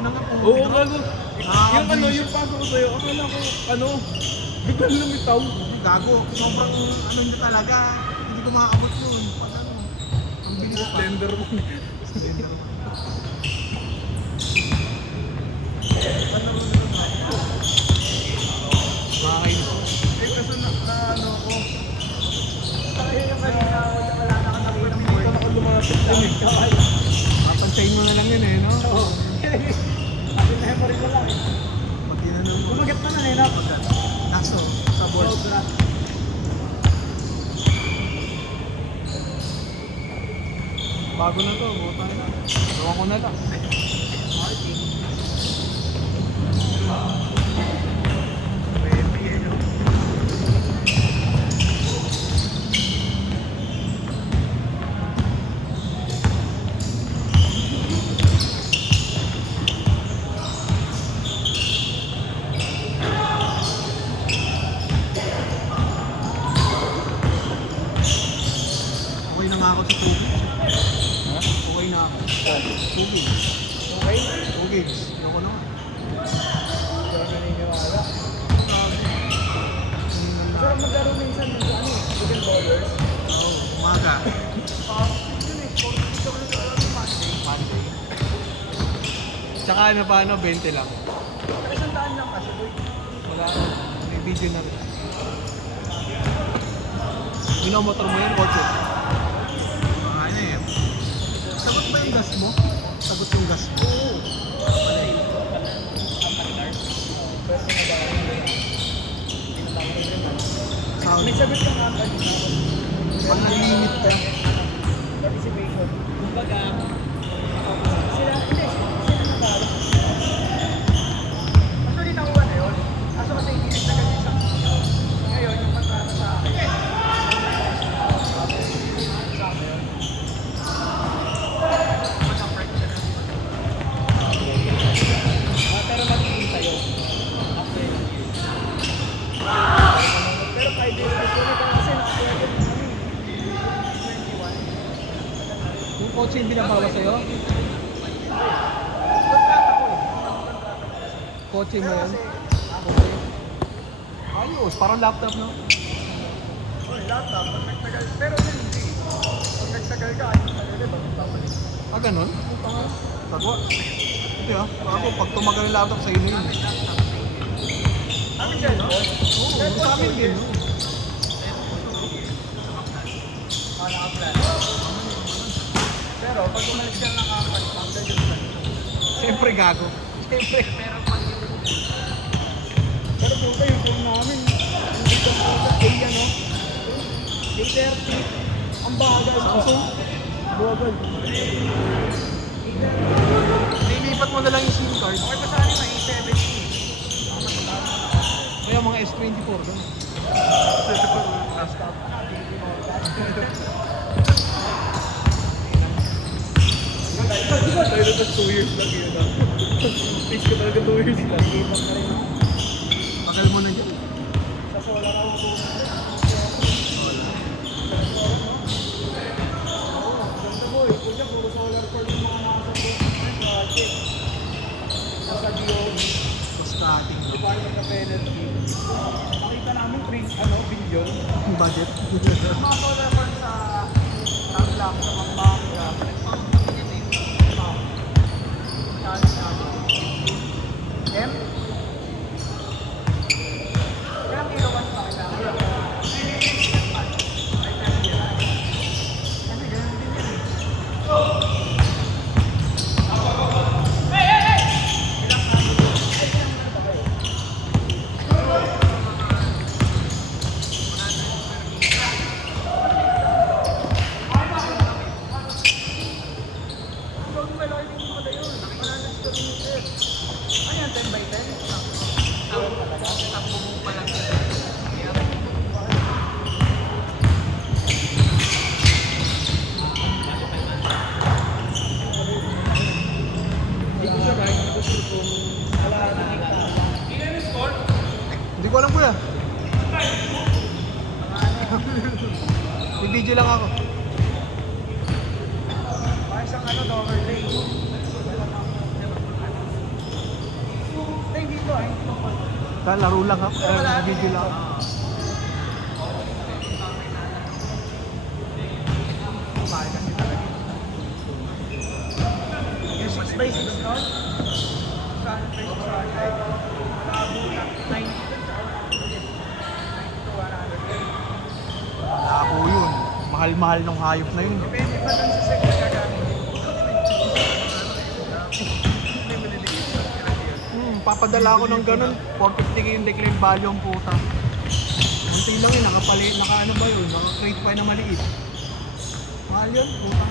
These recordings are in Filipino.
ina nga po. Oo, gago. Yung ano, yung pasok ko sa'yo, akala ko, ano, biglang lumitaw. Gago, sobrang ano niya talaga. Hindi ko makaabot yun. Pag ano, ang bilis pa. Slender mo. Makakainis. Eh, kasi na ano ko. Hindi Ako lumapit din eh. Papansayin mo na lang yun eh, no? Oo. Kasi memory ko lang eh. Pag tinanong mo. Kumagat na na eh, no? Naso, sa balls. Sobra. Bago na to, buta na. Gawa ko na lang. Okay na nga ako sa tubig. Ha? Okay na ako. Tubig. Okay? Tubig. Ayoko na nga. Hindi ako naniniwala. Sarap maglaro minsan ng sa ano eh. Google Bowlers. Oo, umaga. Yun eh. Dito ko na sa Monday. Monday. Tsaka ano pa, 20 lang. Pero isang daan lang kasi boy. Wala, may video na rin. Binomotor mo yun, kotse? Ano eh. Sagot ba yung gas mo? Sagot yung gas mo? Oo. May sagot kang kapal. Pag nag-limit ka. Participation. Kumbaga, sila, hindi, sila nagkaro. Actually, nakuha na yun. Kaso kasi hindi nagtagal yung isang ngayon, yung kontrata sa akin. Sa akin yun. Mag-break siya na. Pero mag-iin sa'yo. After ng year. Pero 5 days before na kasi nakakuha yun. 21. Yung kotse yung binabawa sa'yo? Kontrata ko eh. Kotse mo Pero yun? kasi, Okay. Ayos, parang laptop no? oh, laptop, pag nagtagal, pero yun hindi. Pag nagtagal ka, ayun tagal, diba? Babalik. Ah, ganun? Sagwa. Ito ah, ako pag tumagal yung laptop sa'yo na yun. Amin siya, no? Oo, sa amin din. no? Naka-plan. Pero pag umalis ka ng kapal, tanggal yung plan. Siyempre gago. Siyempre. Pero kung kayo, yung namin, hindi ka sa day, ano? Day 30. Ang bagal. Samsung? Bagal. Nilipat mo na lang yung SIM card. Okay pa sa akin, may 70. Kaya mga S24 doon. Stop. Tayo na tas 2 years lang yun. Fix ko talaga 2 years lang. Tagal mo na dyan. Sa solar ako po. Ganda mo eh. Kuya, puro solar core yung mga nasa project. Nasa DOE. Starting no? Department of Energy. Nakita namin 3 billion. Yung budget. Mga solar core sa Tanglak, sa Pampanga. M? Ilang kilowatts ba kailangan? Kasi ganun din yun eh. Ano yan, 10 by 10? Hindi ko siya kahit hindi ko sure kung Wala nakikita. Hindi ko alam kuya. May video lang ako. Parang siyang ano, overlay. Laro lang ha. Video lang. Yung 6x6 nun, saan pesos sa akin? Nakabuta, 90 to 100. Labo yun. Mahal-mahal ng hayop na yun. Depende pa dun sa set na gagamit. Papadala ako ng ganun. 450k yung declared value ang puta. Unti lang yun. Naka ano ba yun? Naka-crate pa na maliit. Mahal yun, puta.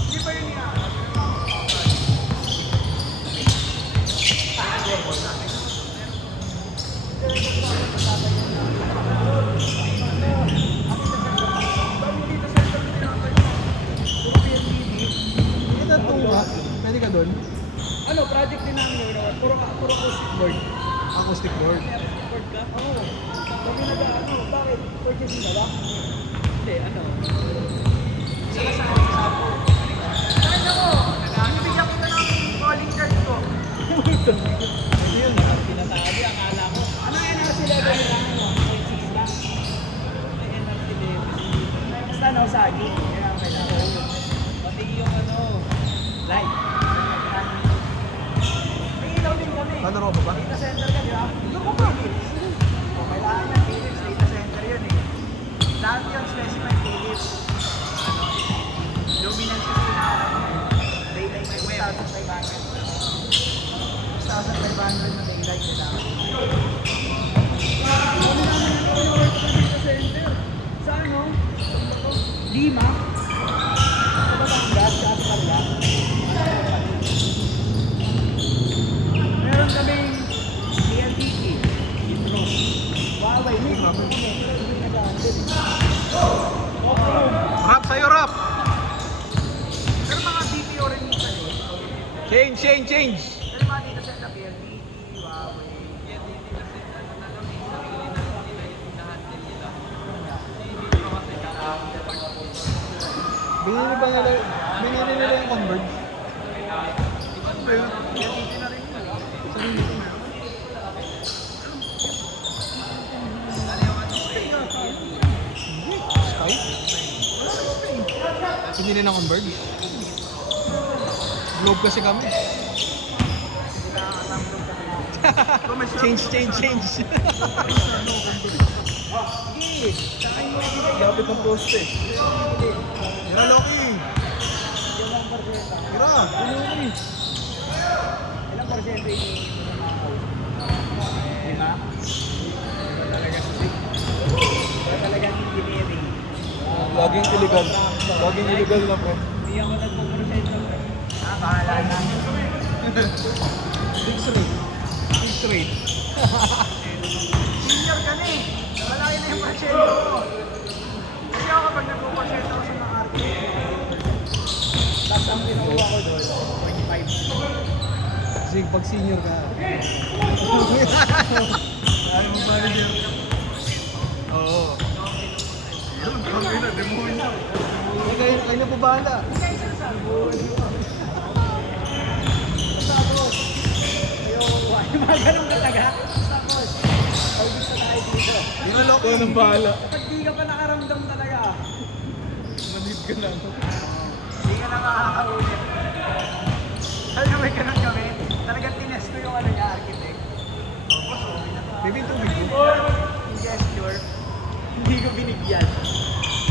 Hindi pa yun nga. Ito tunga. Pwede ka doon? Ano, project din namin yun. Puro acoustic board. Acoustic board. Board ka? Oo. Kami ano, bakit? Purchase mo ba? Hindi, ano? Sila sa akin sa ako. Saan ako? Nabibigyan kita ng calling card ko. Yun. Pinasabi, akala ko. Ano yung NRC level nila? Ano? 0.6 lang. May NRC level. Basta no, sagi. Kaya ang kailangan. Pati yung ano, light. May ilaw din kami. Ano ba ba? Data center ka, di ba? Doon ko pa. Kailangan ng Philips data center yun eh. Lahat yun specified Philips. Luminance yung daylight ay 6,500 na daylight kailangan. Ano naman yung data center? Sa ano? Lima? Sa Batangas, Kasparla. Meron kaming PLDT, Intro, Huawei, Rap sa'yo, rap! pero mga BPO rin minsan eh. Change! Pero mga dito sa PLDT, Huawei. Binili nila yung Converge. PLDT na rin yun. Sarili ko. Sky? Binili ng Converge. Globe kasi kami. Change. Sige, sa akin mo ibigay yung Lapit ng poste. Tira, Loki! ilang porsyento. Tira! Loki! Ilang porsyento yung lima? Iba talaga sa sig. Iba talagang engineering. Laging illegal. Laging illegal na po. Hindi ako nagpo-porsyento. Bahala na. Fixed rate. Senior ka na eh. Malaki na yung porsyento ko. Kasi ako kapag nagpo-porsyento ako sa mga arte. Tapos ang pinukuha ko doon, 25. Kasi pag senior ka. Ayaw mo manager. Oo. Kami na, demonyo. Kayo na po bahala. Yung mga ganun talaga. Tapos, always na tayo dito. Tira, Loki! Ikaw nang bahala. Kapag di ka pa nakaramdam talaga, Manid ka lang. hindi ka na makakaulit. Alam mo, may ganun kami. Talagang tinest ko yung ano niya, architect. Tapos, okay na to. Baby, tubig ko. Yung gesture, hindi ko binigyan.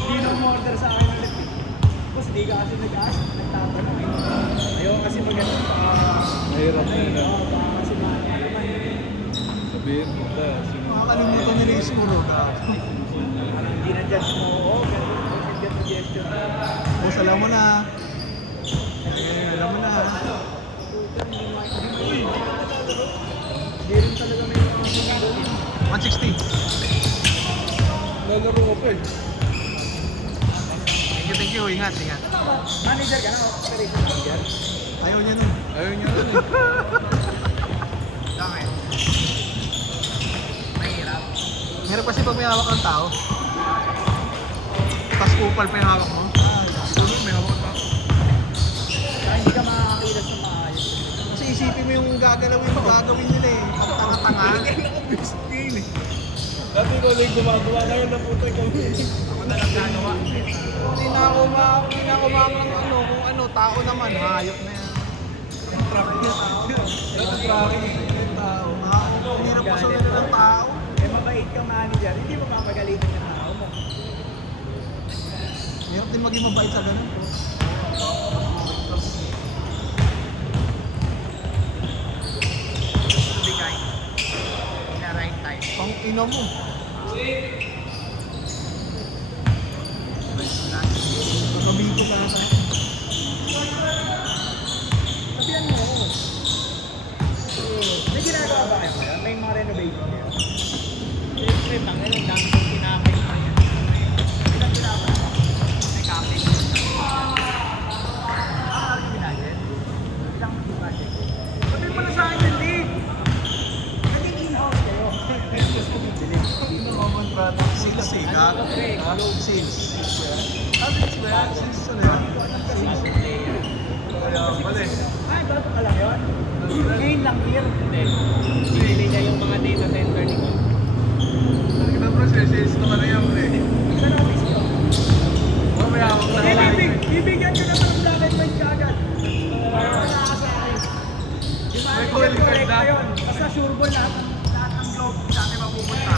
Hindi na order sa akin ulit eh. Tapos, di ka kasi nag-ask, nagtatanong eh. Ayaw kasi mag-ano. Mahirap na yun. Oo, baka kasi Sabihin mo ka. Makakalimutan nila yung siguro. hindi na judge mo. Oo, ganun. Ganun yung gesture. Boss, alam mo na. Alam mo na. Hindi rin talaga may mga 160. Lalaro ko pa eh. Thank you. Ingat. Manager ka na, operation manager. Ayaw niya nun. Ayaw niya rin eh. Bakit? Mahirap. Meron kasi pag may hawak ng tao. Tapos kupal pa yung hawak mo. Puno, may hawak ka. Kaya hindi ka makakakita na yung gumagawa ngayon na puto ikaw. Ako na lang gagawa. Hindi na ako ng ano, kung ano, tao naman, hayop na yan. Ang traffic niya, tao. Ito traffic, yung tao. Ang hirap pa sa ng tao. Eh, mabait ka manager. Hindi mo mapagalitan yung tao mo. Hirap din maging mabait sa ganun. To be kind. In the right time. Pang ina mo. Nakabigo ka ata. Sabihan mo ako. May ginagawa ba kayo ngayon? May mga renovation kayo? Siyempre, tangin ang dami kong kinapay pa yan. Ilang kinapay pa? May kapay. Ano ginagin? Ilang budget? Sabi mo na sa akin, hindi. Naging in-house kayo. Sino ang kontrata? Sales eh. Sales. Sales ba yan? Sales ano yan? Kaya pala eh. Ay, bago ka lang yun? Ngayon lang year. Hindi. Binili niya yung mga data center ni Juan. Talaga na bro, sales naman na yan pre. Saan office niyo? Mamaya ako na Bibigyan ko na ng black and white kaagad. Para ka sa akin. Di ba? May call card Correct na. na yun. Basta sure ball lahat ng globe sa atin mapupunta.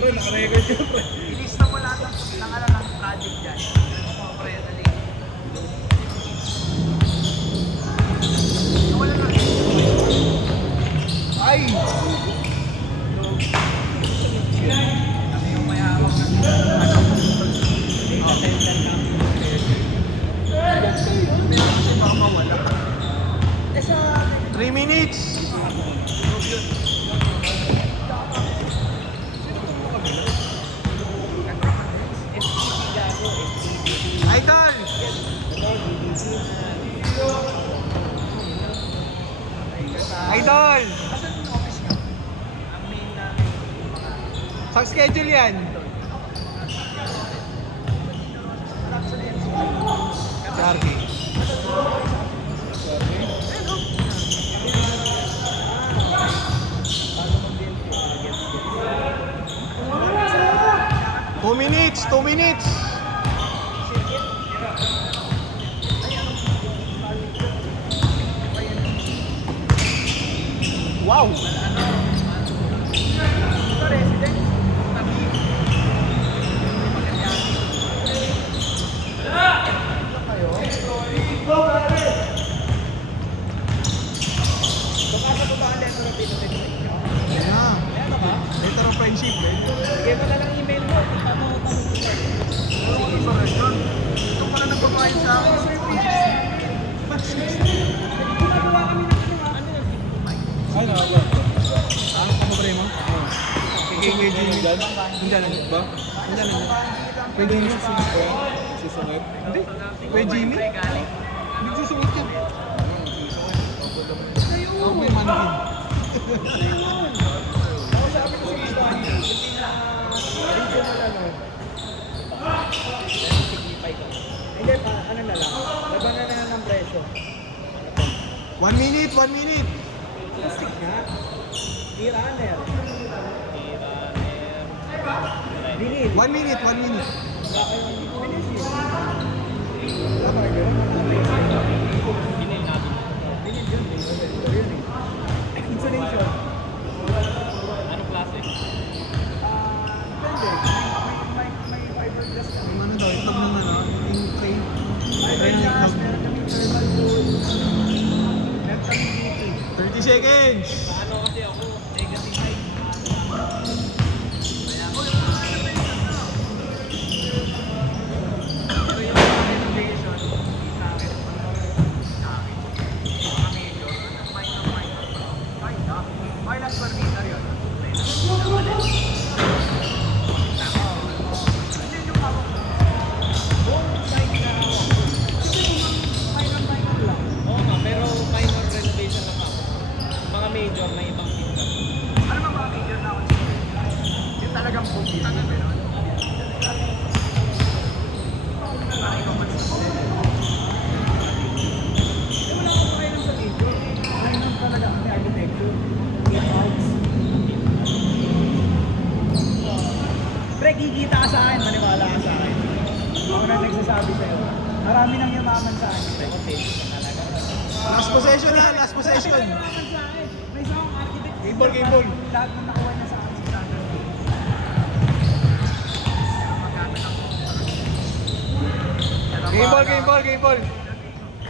Bro, naka-record yun, bro. Ilista mo lahat ng project dyan. Pre, dali. Wala na. Ay! Kami yung may hawak ng data center company. Kasi baka mawala. Eh sa 3 minutes! FTC gago, FTC. Idol! Idol! Asan yung office niyo? Ang main na Sa schedule yan. malapit sa NC. Kargi. Two minutes! 2 minutes! Wow! Sa resident, tabi. Baka sa babaan letter of invitation nyo. Yan na. Meron ba? Letter of friendship. Bigay mo na lang email mo. Tanong ko. Ito pala nagbabayad sa akin. Sir, please. Gumagawa kami ng ano ng Ay, nakaba. Ano ka mo pre mo? Kay Jimmy. Hindi na ba? Hindi na. Kay Jimmy. Susungit. Hindi. Kay Jimmy. Hindi susungit yan. Ako may managin. Ako sabi ko sa Iswani, hindi na regional ano. Signify ko. Hindi pa, ano na lang. Labanan na ng presyo. 1 minute, 1 minute. Plastic nga. T-runner. Vinil. 1 minute, 1 minute. Wala kayong vinil yun. Wala ba kayo? Vinil natin. Vinil yun. Vinil yun eh. Insulation. Anong klase? Depende. May fiberglass ka. Yung ano daw, itlog ng ano, yung tray. Fiberglass, meron kami thermal wood. Meron kami heating. 30 seconds. Ano kasi ako, negative height. Pero yung mga renovation, sa akin, sa akin, mga major, minor, kahit na, minus per meter yun. Tama, yun yung hawak ko. Buong site na hawak ko. Kasi minor lang. Oo nga, pero minor renovation lang ako. Mga major, sabi sa'yo, marami nang yumaman sa akin. Kasi talaga. Last possession na, last possession. Marami nang yumaman sa akin. May isang architect. Game ball, game ball. Lahat ng nakuha niya sa akin si Sander. Game ball, game ball, game ball.